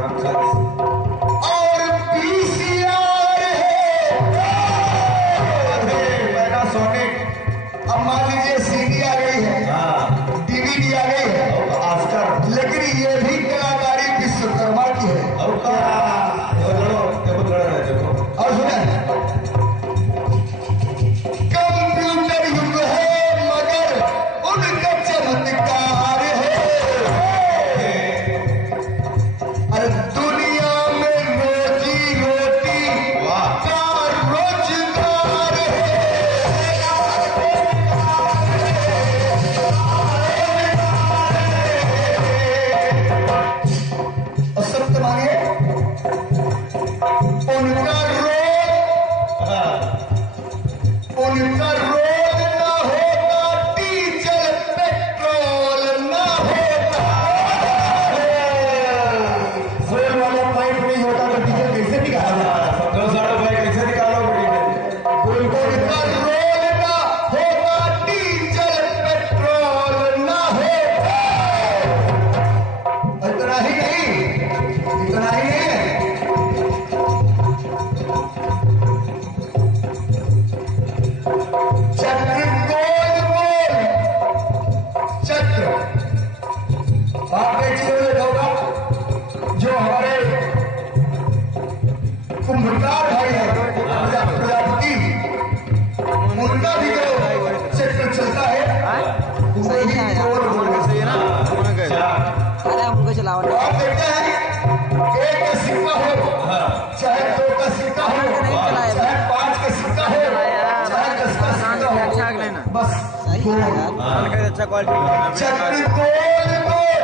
और पीसीआर है पैनासोनिक। अब मान लीजिए सीडी आ गई है, डीवीडी आ गई है, ऑस्कर, लेकिन ये भी कलाकारी विश्वकर्मा की है। और सुने, कंप्यूटर युग है मगर उनका चमत्कार है। अरे दुनिया में रोजी रोटी का रोजगार है। और सत्य मानिए, उनका रोग ना होता, डीजल पेट्रोल ना होता, फोन वाला पाइप नहीं होता तो डीजल कैसे निकाला? कैसे निकालोगे? उनका रोग ना होता, डीजल पेट्रोल ना होता। इतना ही नहीं, इतना ही नहीं, चक्र गोल गोल चक्र आप देखिए होगा, जो हमारे कुंभकार भाई है प्रजापति, उनका भी जो चक्र चलता है सही है ना। अरे हमको चलाओ। तो आप देखते हैं, एक का सिक्का हो, चाहे 2 का सिक्का हो, चाहे 5 का सिक्का हो, चाहे 10 का सिक्का हो, बस सही है यार। अच्छा क्वालिटी चक्र गोल गोल